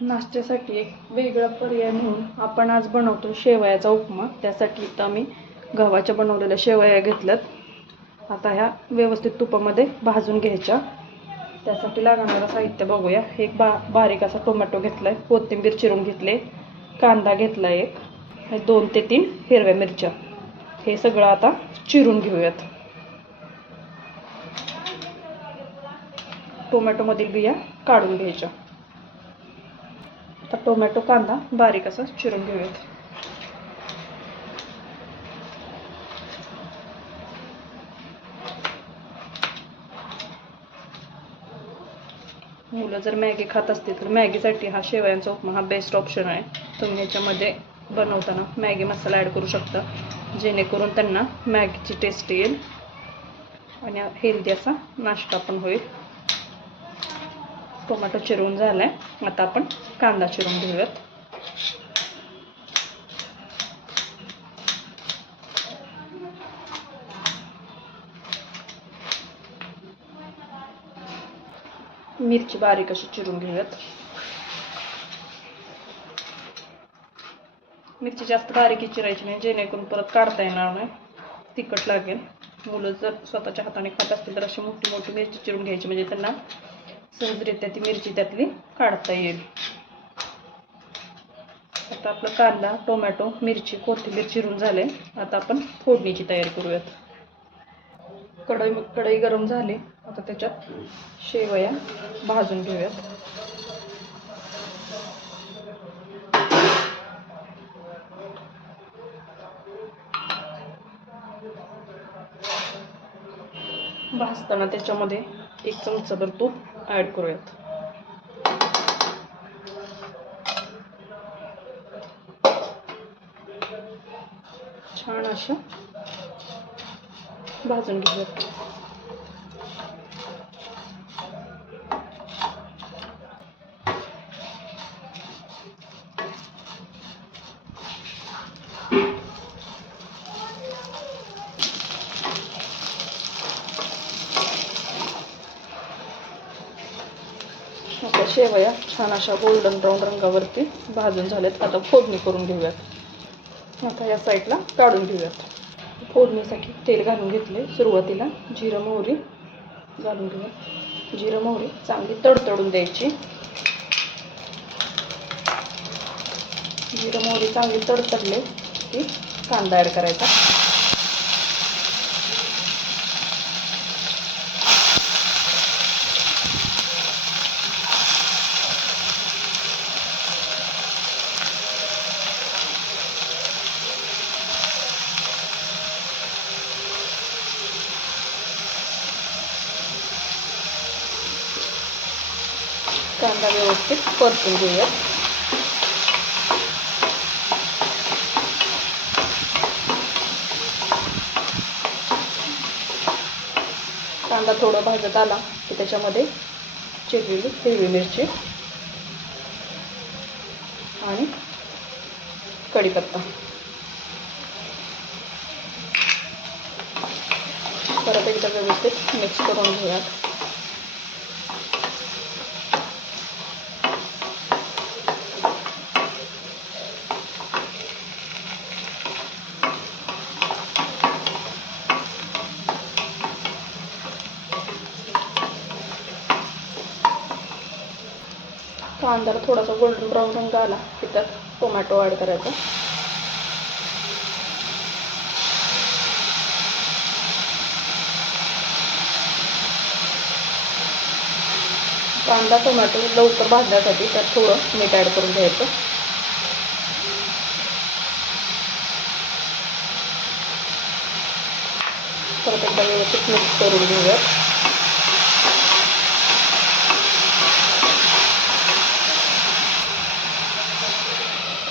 नाश्त्यासाठी एक वेगळा पर्याय म्हणून आपण आज बनवतो शेवयाचा उपमा. त्यासाठी इथं आम्ही गव्हाच्या बनवलेल्या शेवया घेतल्यात. आता ह्या व्यवस्थित तुपामध्ये भाजून घ्यायच्या. त्यासाठी लागणारं साहित्य बघूया. एक बा बारीक असा टोमॅटो घेतलाय. कोथिंबीर चिरून घेतले. कांदा घेतला एक. हे दोन ते तीन हिरव्या मिरच्या. हे सगळं आता चिरून घेऊयात. टोमॅटोमधील बिया काढून घ्यायच्या. तर टोमॅटो कांदा बारीक असा चिरून घेऊयात. मुलं जर मॅगी खात असतील तर मॅगीसाठी हा शेवयांचा उपमा हा बेस्ट ऑप्शन आहे. तुम्ही ह्याच्यामध्ये बनवताना मॅगी मसाला ॲड करू शकता जेणेकरून त्यांना मॅगीची टेस्ट येईल आणि हेल्दी असा नाश्ता पण होईल. टोमॅटो चिरून झालाय. आता आपण कांदा चिरून घेऊयात. मिरची बारीक अशी चिरून घेऊयात. मिरची जास्त बारीक चिरायची नाही जेणेकरून परत काढता येणार नाही. तिखट लागेल. मुलं जर स्वतःच्या हाताने खात असतील तर अशी मोठी मोठी मिरची चिरून घ्यायची म्हणजे त्यांना सहजरित्या ती मिरची त्यातली काढता येईल. आता आपला कांदा टोमॅटो मिरची कोथिंबीर चिरून झाले. आता आपण फोडणीची तयारी करूयात. कढई कढई गरम झाली. आता त्याच्यात शेवया भाजून घेऊयात. भाजताना त्याच्यामध्ये एक चमचाभर तूप ॲड करूयात छान अशा भाजून घेऊयात शेवया छान अशा गोल्डन ब्राऊन रंगावरती भाजून झाल्यात आता फोडणी करून घेऊयात. आता या साईडला काढून घेऊयात. फोडणीसाठी तेल घालून घेतले सुरुवातीला जिरं मोहरी घालून घेऊयात. जिरं मोहरी चांगली तडतडून द्यायची. जिरं मोहरी चांगली तडतडले की कांदा ॲड करायचा. कांदा व्यवस्थित परतून घेऊयात कांदा थोडा भाजत आला की त्याच्यामध्ये चिरलेली हिरवी मिरची आणि कढीपत्ता परत एकदा व्यवस्थित मिक्स करून घेऊयात कांद्याला थोडासा गोल्डन ब्राऊन रंग आला. की त्यात टोमॅटो ॲड करायचा कांदा टोमॅटो लवकर भाजण्यासाठी त्यात थोडं मीठ ॲड करून घ्यायचं. परत एकदा व्यवस्थित मिक्स करून घेऊयात.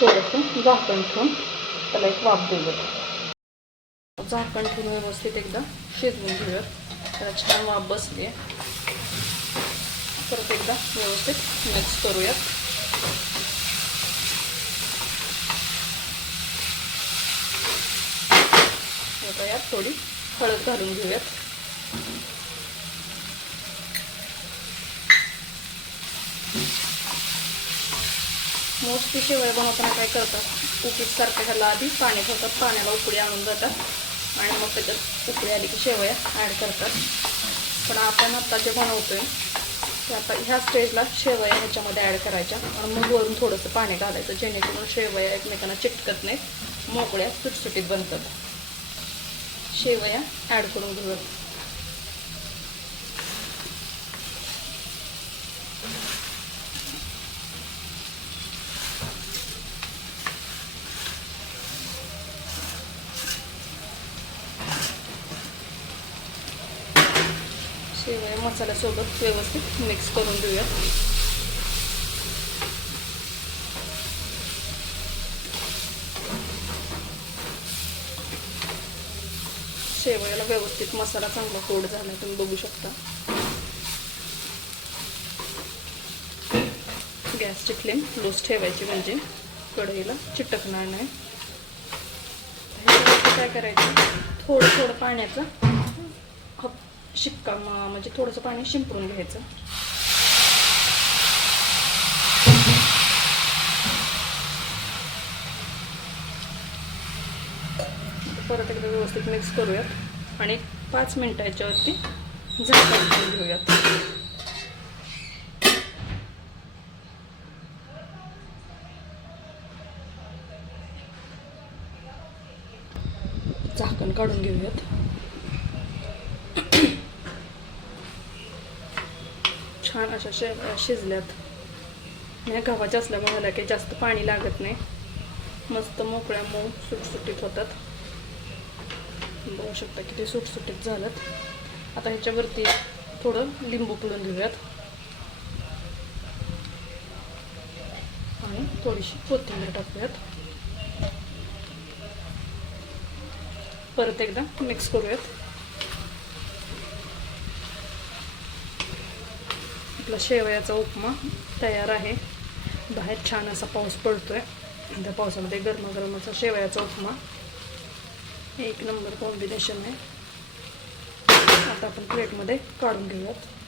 थोडंसं झाकण ठेवून त्याला एक वाफ देऊयात झाकण ठेवून व्यवस्थित एकदा शिजवून घेऊयात. त्याला छान वाफ बसली आहे. परत एकदा व्यवस्थित मिक्स करूयात. आता यात थोडी हळद घालून घेऊयात. मोस्टली शेवया बनवताना काय करतात? उपीट सारखं ह्याला आधी पाणी ठेवतात. पाण्याला उकळी आणून जातात आणि मग त्याच्यात उकळी आली की शेवया ॲड करतात. पण आपण आत्ता जे बनवतोय ते आता ह्या स्टेजला शेवया ह्याच्यामध्ये ॲड करायच्या. आणि मग वरून थोडंसं पाणी घालायचं. जेणेकरून शेवया एकमेकांना चिटकत नाहीत. मोकळ्या सुटसुटीत बनतात. शेवया ॲड करून घेऊयात. शेवया मसाल्यासोबत व्यवस्थित मिक्स करून देऊया शेवयाला व्यवस्थित मसाला चांगला कोड झाला तुम्ही बघू शकता. गॅसची फ्लेम लोस ठेवायची म्हणजे कढईला चिटकणार नाही. काय करायचं? थोडं थोडं पाण्याचं शिक्का म्हणजे थोडंसं पाणी शिंपडून घ्यायचं. परत एकदा व्यवस्थित मिक्स करूयात आणि पाच पाच मिनटाच्यावरती झाकण घेऊयात. झाकण काढून घेऊयात. छान अशा शे शिजल्यात. ह्या गव्हाच्या असल्यामुळे झाल्या की जास्त पाणी लागत नाही. मस्त मोकळ्या मऊ सुटसुटीत होतात. बघू शकता किती सुटसुटीत झालं आता ह्याच्यावरती थोडं लिंबू पिळून घेऊयात. आणि थोडीशी कोथिंबीर टाकूयात. परत एकदा मिक्स करूयात. आपला शेवयाचा उपमा तयार आहे. बाहेर छान असा पाऊस पडतो आहे त्या पावसामध्ये गरमागरमाचा शेवयाचा उपमा. एक नंबर कॉम्बिनेशन आहे. आता आपण प्लेटमध्ये काढून घेऊयात.